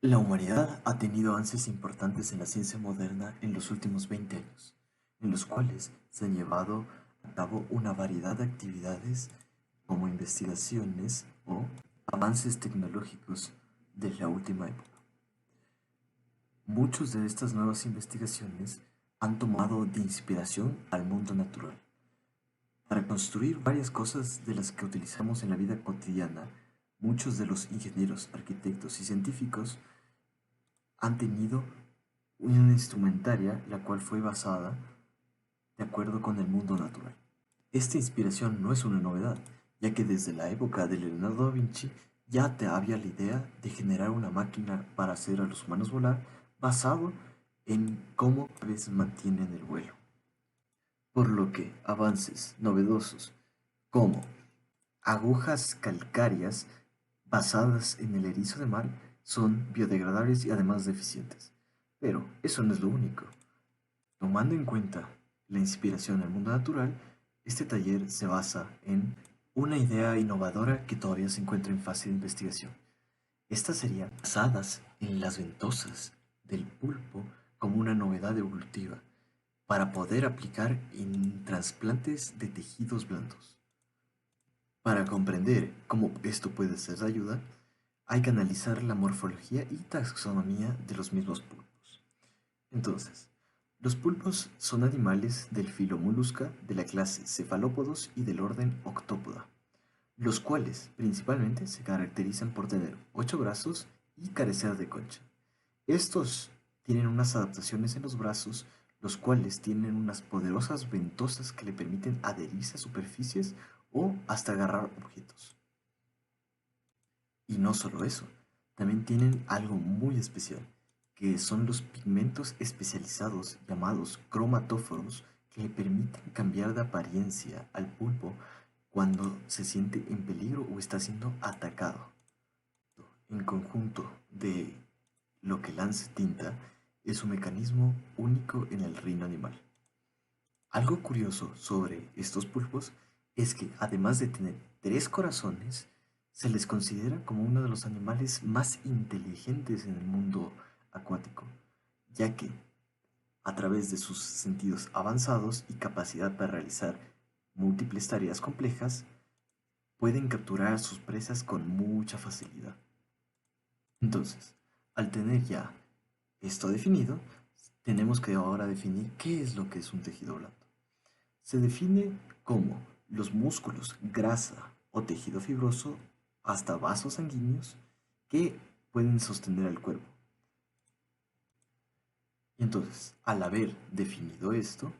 La humanidad ha tenido avances importantes en la ciencia moderna en los últimos 20 años, en los cuales se han llevado a cabo una variedad de actividades como investigaciones o avances tecnológicos de la última época. Muchas de estas nuevas investigaciones han tomado de inspiración al mundo natural para construir varias cosas de las que utilizamos en la vida cotidiana. Muchos de los ingenieros, arquitectos y científicos han tenido una instrumentaria la cual fue basada de acuerdo con el mundo natural. Esta inspiración no es una novedad, ya que desde la época de Leonardo da Vinci ya te había la idea de generar una máquina para hacer a los humanos volar basado en cómo aves mantienen el vuelo. Por lo que avances novedosos como agujas calcáreas basadas en el erizo de mar son biodegradables y además de eficientes. Pero eso no es lo único. Tomando en cuenta la inspiración del mundo natural, este taller se basa en una idea innovadora que todavía se encuentra en fase de investigación. Estas serían basadas en las ventosas del pulpo como una novedad evolutiva para poder aplicar en trasplantes de tejidos blandos. Para comprender cómo esto puede ser de ayuda, hay que analizar la morfología y taxonomía de los mismos pulpos. Entonces, los pulpos son animales del filo Mollusca de la clase Cefalópodos y del orden Octópoda, los cuales principalmente se caracterizan por tener 8 brazos y carecer de concha. Estos tienen unas adaptaciones en los brazos, los cuales tienen unas poderosas ventosas que le permiten adherirse a superficies o hasta agarrar objetos. Y no solo eso, también tienen algo muy especial, que son los pigmentos especializados llamados cromatóforos que le permiten cambiar de apariencia al pulpo cuando se siente en peligro o está siendo atacado. En conjunto de lo que lance tinta es un mecanismo único en el reino animal. Algo curioso sobre estos pulpos es que además de tener 3 corazones, se les considera como uno de los animales más inteligentes en el mundo acuático, ya que a través de sus sentidos avanzados y capacidad para realizar múltiples tareas complejas, pueden capturar a sus presas con mucha facilidad. Entonces, al tener ya esto definido, tenemos que ahora definir qué es lo que es un tejido blando. Se define como los músculos, grasa o tejido fibroso hasta vasos sanguíneos que pueden sostener al cuerpo. Y entonces, al haber definido esto,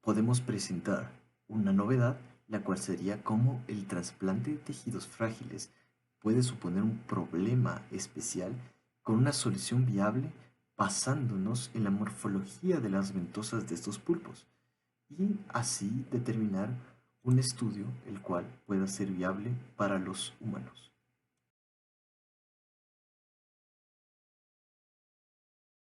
podemos presentar una novedad, la cual sería cómo el trasplante de tejidos frágiles puede suponer un problema especial con una solución viable basándonos en la morfología de las ventosas de estos pulpos y así determinar un estudio el cual pueda ser viable para los humanos.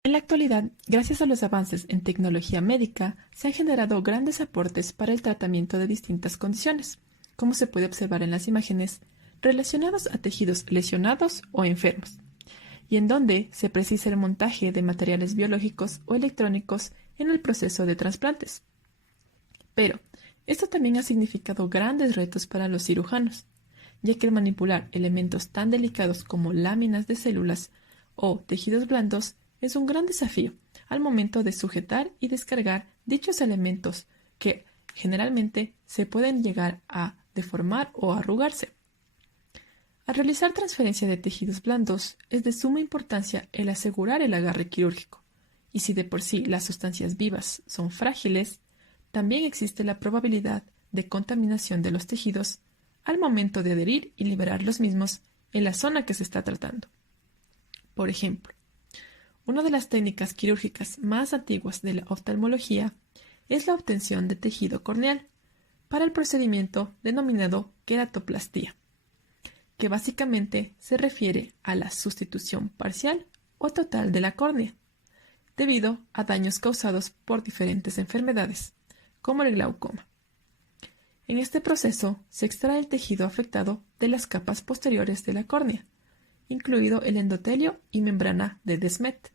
En la actualidad, gracias a los avances en tecnología médica, se han generado grandes aportes para el tratamiento de distintas condiciones, como se puede observar en las imágenes, relacionados a tejidos lesionados o enfermos, y en donde se precisa el montaje de materiales biológicos o electrónicos en el proceso de trasplantes. Pero, esto también ha significado grandes retos para los cirujanos, ya que el manipular elementos tan delicados como láminas de células o tejidos blandos es un gran desafío al momento de sujetar y descargar dichos elementos que generalmente se pueden llegar a deformar o arrugarse. Al realizar transferencia de tejidos blandos es de suma importancia el asegurar el agarre quirúrgico, y si de por sí las sustancias vivas son frágiles, también existe la probabilidad de contaminación de los tejidos al momento de adherir y liberar los mismos en la zona que se está tratando. Por ejemplo, una de las técnicas quirúrgicas más antiguas de la oftalmología es la obtención de tejido corneal para el procedimiento denominado queratoplastía, que básicamente se refiere a la sustitución parcial o total de la córnea, debido a daños causados por diferentes enfermedades, como el glaucoma. En este proceso se extrae el tejido afectado de las capas posteriores de la córnea incluido el endotelio y membrana de Desmet,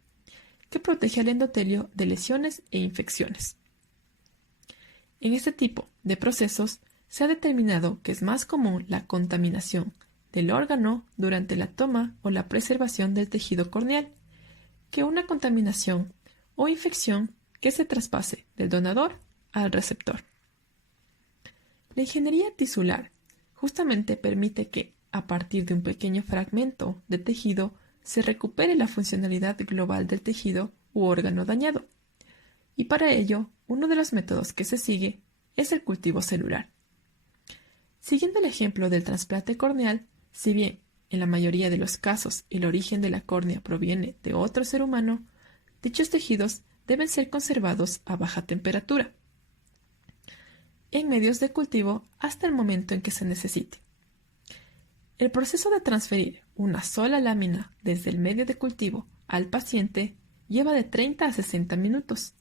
que protege al endotelio de lesiones e infecciones. En este tipo de procesos se ha determinado que es más común la contaminación del órgano durante la toma o la preservación del tejido corneal que una contaminación o infección que se traspase del donador al receptor. La ingeniería tisular justamente permite que, a partir de un pequeño fragmento de tejido, se recupere la funcionalidad global del tejido u órgano dañado. Y para ello, uno de los métodos que se sigue es el cultivo celular. Siguiendo el ejemplo del trasplante corneal, si bien en la mayoría de los casos el origen de la córnea proviene de otro ser humano, dichos tejidos deben ser conservados a baja temperatura en medios de cultivo hasta el momento en que se necesite. El proceso de transferir una sola lámina desde el medio de cultivo al paciente lleva de 30 a 60 minutos,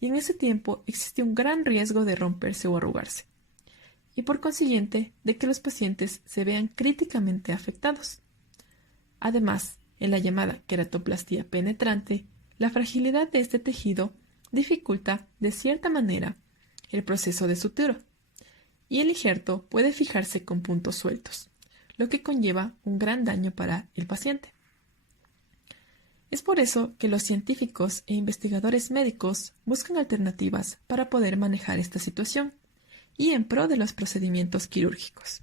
y en ese tiempo existe un gran riesgo de romperse o arrugarse, y por consiguiente de que los pacientes se vean críticamente afectados. Además, en la llamada queratoplastia penetrante, la fragilidad de este tejido dificulta, de cierta manera, el proceso de sutura, y el injerto puede fijarse con puntos sueltos, lo que conlleva un gran daño para el paciente. Es por eso que los científicos e investigadores médicos buscan alternativas para poder manejar esta situación y en pro de los procedimientos quirúrgicos.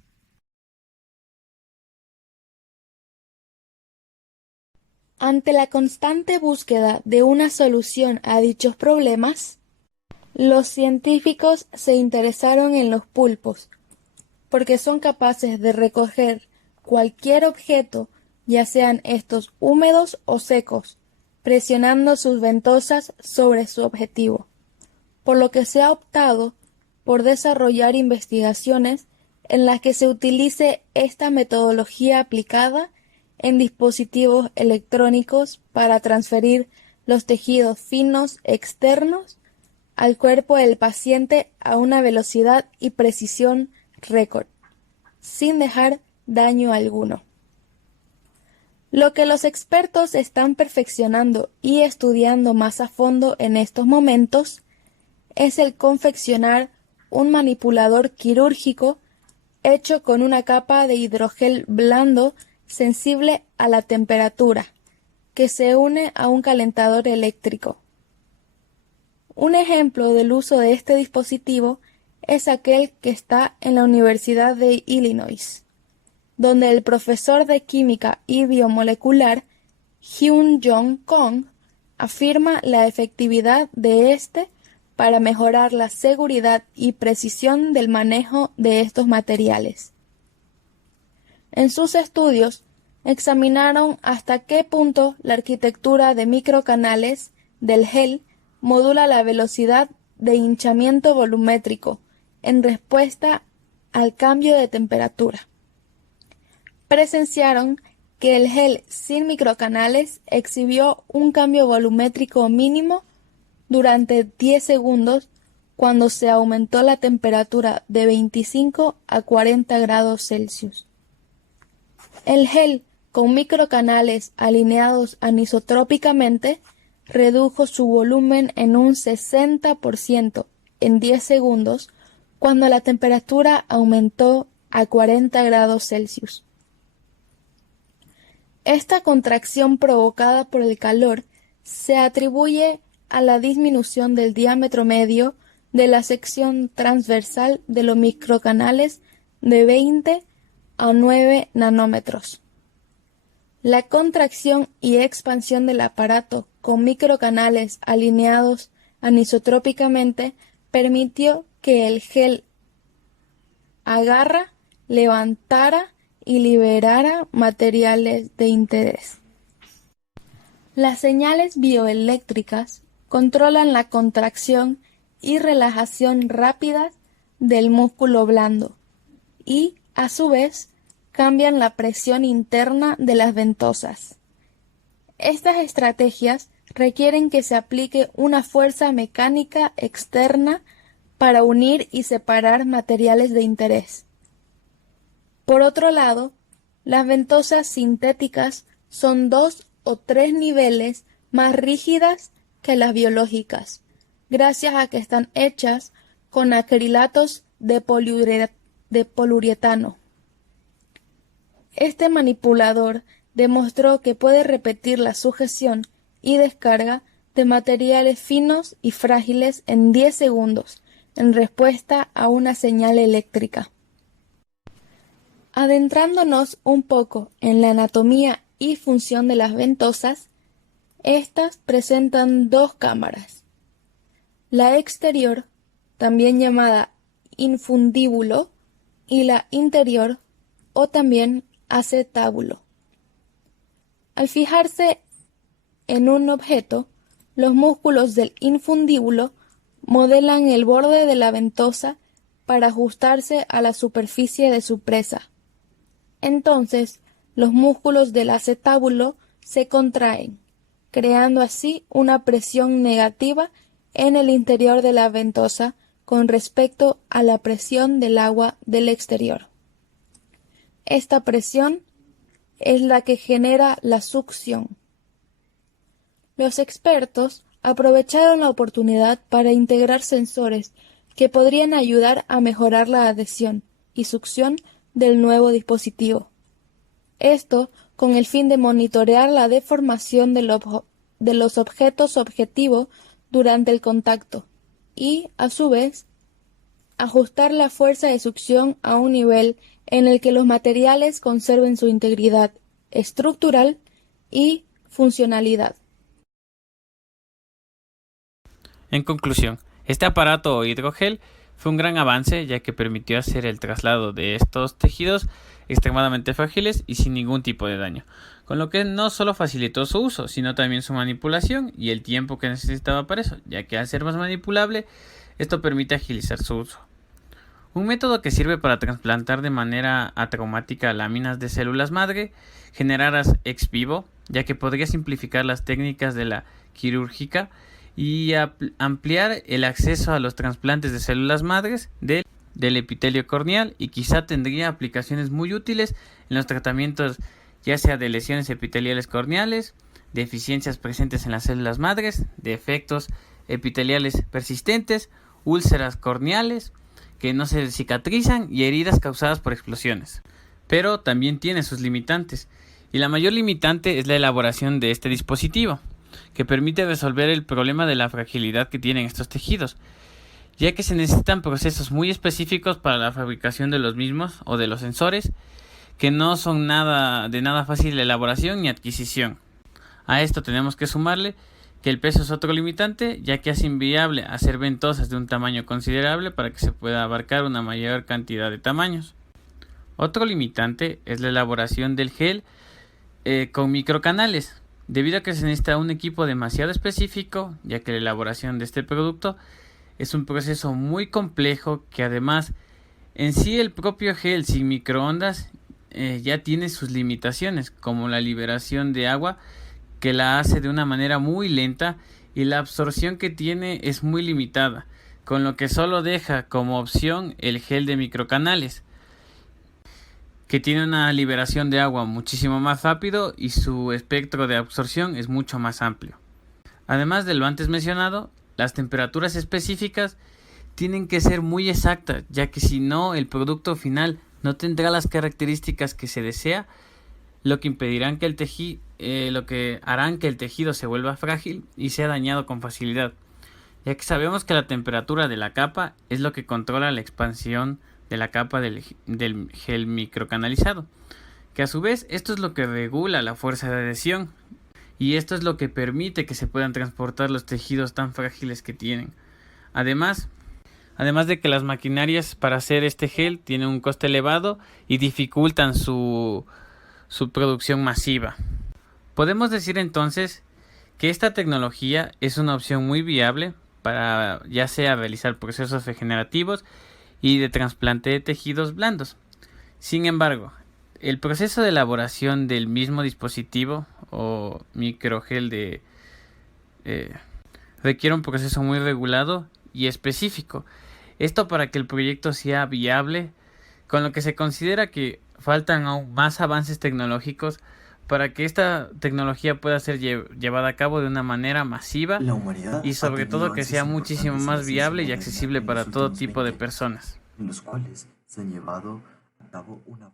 Ante la constante búsqueda de una solución a dichos problemas, los científicos se interesaron en los pulpos, porque son capaces de recoger cualquier objeto, ya sean estos húmedos o secos, presionando sus ventosas sobre su objetivo, por lo que se ha optado por desarrollar investigaciones en las que se utilice esta metodología aplicada en dispositivos electrónicos para transferir los tejidos finos externos al cuerpo del paciente a una velocidad y precisión récord, sin dejar daño alguno. Lo que los expertos están perfeccionando y estudiando más a fondo en estos momentos es el confeccionar un manipulador quirúrgico hecho con una capa de hidrogel blando sensible a la temperatura, que se une a un calentador eléctrico. Un ejemplo del uso de este dispositivo es aquel que está en la Universidad de Illinois, donde el profesor de química y biomolecular Hyun-Jong Kong afirma la efectividad de este para mejorar la seguridad y precisión del manejo de estos materiales. En sus estudios examinaron hasta qué punto la arquitectura de microcanales del gel modula la velocidad de hinchamiento volumétrico en respuesta al cambio de temperatura. Presenciaron que el gel sin microcanales exhibió un cambio volumétrico mínimo durante 10 segundos cuando se aumentó la temperatura de 25 a 40 grados Celsius. El gel con microcanales alineados anisotrópicamente redujo su volumen en un 60% en 10 segundos cuando la temperatura aumentó a 40 grados Celsius. Esta contracción provocada por el calor se atribuye a la disminución del diámetro medio de la sección transversal de los microcanales de 20 a 9 nanómetros. La contracción y expansión del aparato con microcanales alineados anisotrópicamente permitió que el gel agarra, levantara y liberara materiales de interés. Las señales bioeléctricas controlan la contracción y relajación rápidas del músculo blando y, a su vez, cambian la presión interna de las ventosas. Estas estrategias requieren que se aplique una fuerza mecánica externa para unir y separar materiales de interés. Por otro lado, Las ventosas sintéticas son 2 o 3 niveles más rígidas que las biológicas, gracias a que están hechas con acrilatos de poliuretano. Este manipulador demostró que puede repetir la sujeción y descarga de materiales finos y frágiles en 10 segundos, en respuesta a una señal eléctrica. Adentrándonos un poco en la anatomía y función de las ventosas, estas presentan dos cámaras. La exterior, también llamada infundíbulo, y la interior, o también acetábulo. Al fijarse en un objeto, los músculos del infundíbulo modelan el borde de la ventosa para ajustarse a la superficie de su presa. Entonces, los músculos del acetábulo se contraen, creando así una presión negativa en el interior de la ventosa con respecto a la presión del agua del exterior. Esta presión es la que genera la succión. Los expertos aprovecharon la oportunidad para integrar sensores que podrían ayudar a mejorar la adhesión y succión del nuevo dispositivo. Esto con el fin de monitorear la deformación de los objetos objetivo durante el contacto y, a su vez, ajustar la fuerza de succión a un nivel en el que los materiales conserven su integridad estructural y funcionalidad. En conclusión, este aparato o hidrogel fue un gran avance, ya que permitió hacer el traslado de estos tejidos extremadamente frágiles y sin ningún tipo de daño, con lo que no solo facilitó su uso, sino también su manipulación y el tiempo que necesitaba para eso, ya que al ser más manipulable, esto permite agilizar su uso. Un método que sirve para trasplantar de manera atraumática láminas de células madre generadas ex vivo, ya que podría simplificar las técnicas de la quirúrgica y ampliar el acceso a los trasplantes de células madres del epitelio corneal, y quizá tendría aplicaciones muy útiles en los tratamientos ya sea de lesiones epiteliales corneales, deficiencias presentes en las células madres, defectos epiteliales persistentes, úlceras corneales que no se cicatrizan y heridas causadas por explosiones. Pero también tiene sus limitantes, y la mayor limitante es la elaboración de este dispositivo, que permite resolver el problema de la fragilidad que tienen estos tejidos, ya que se necesitan procesos muy específicos para la fabricación de los mismos o de los sensores, que no son de nada fácil de elaboración ni adquisición. A esto tenemos que sumarle que el peso es otro limitante, ya que hace inviable hacer ventosas de un tamaño considerable para que se pueda abarcar una mayor cantidad de tamaños. Otro limitante es la elaboración del gel con microcanales, debido a que se necesita un equipo demasiado específico, ya que la elaboración de este producto es un proceso muy complejo, que además en sí el propio gel sin microondas ya tiene sus limitaciones, como la liberación de agua, que la hace de una manera muy lenta, y la absorción que tiene es muy limitada, con lo que solo deja como opción el gel de microcanales, que tiene una liberación de agua muchísimo más rápido y su espectro de absorción es mucho más amplio. Además de lo antes mencionado, las temperaturas específicas tienen que ser muy exactas, ya que si no, el producto final no tendrá las características que se desea, lo que impedirán que lo que harán que el tejido se vuelva frágil y sea dañado con facilidad, ya que sabemos que la temperatura de la capa es lo que controla la expansión de la capa del gel microcanalizado, que a su vez esto es lo que regula la fuerza de adhesión, y esto es lo que permite que se puedan transportar los tejidos tan frágiles que tienen. Además de que las maquinarias para hacer este gel tienen un coste elevado y dificultan su producción masiva. Podemos decir entonces que esta tecnología es una opción muy viable para ya sea realizar procesos regenerativos y de trasplante de tejidos blandos. Sin embargo, el proceso de elaboración del mismo dispositivo o microgel requiere un proceso muy regulado y específico. Esto para que el proyecto sea viable con lo que se considera que faltan aún más avances tecnológicos para que esta tecnología pueda ser llevada a cabo de una manera masiva La humanidad y ha sobre tenido todo que avances sea muchísimo importantes en la más ciencia viable y moderna accesible en los para todo últimos tipo de 20 años, personas. en los cuales se han llevado a cabo una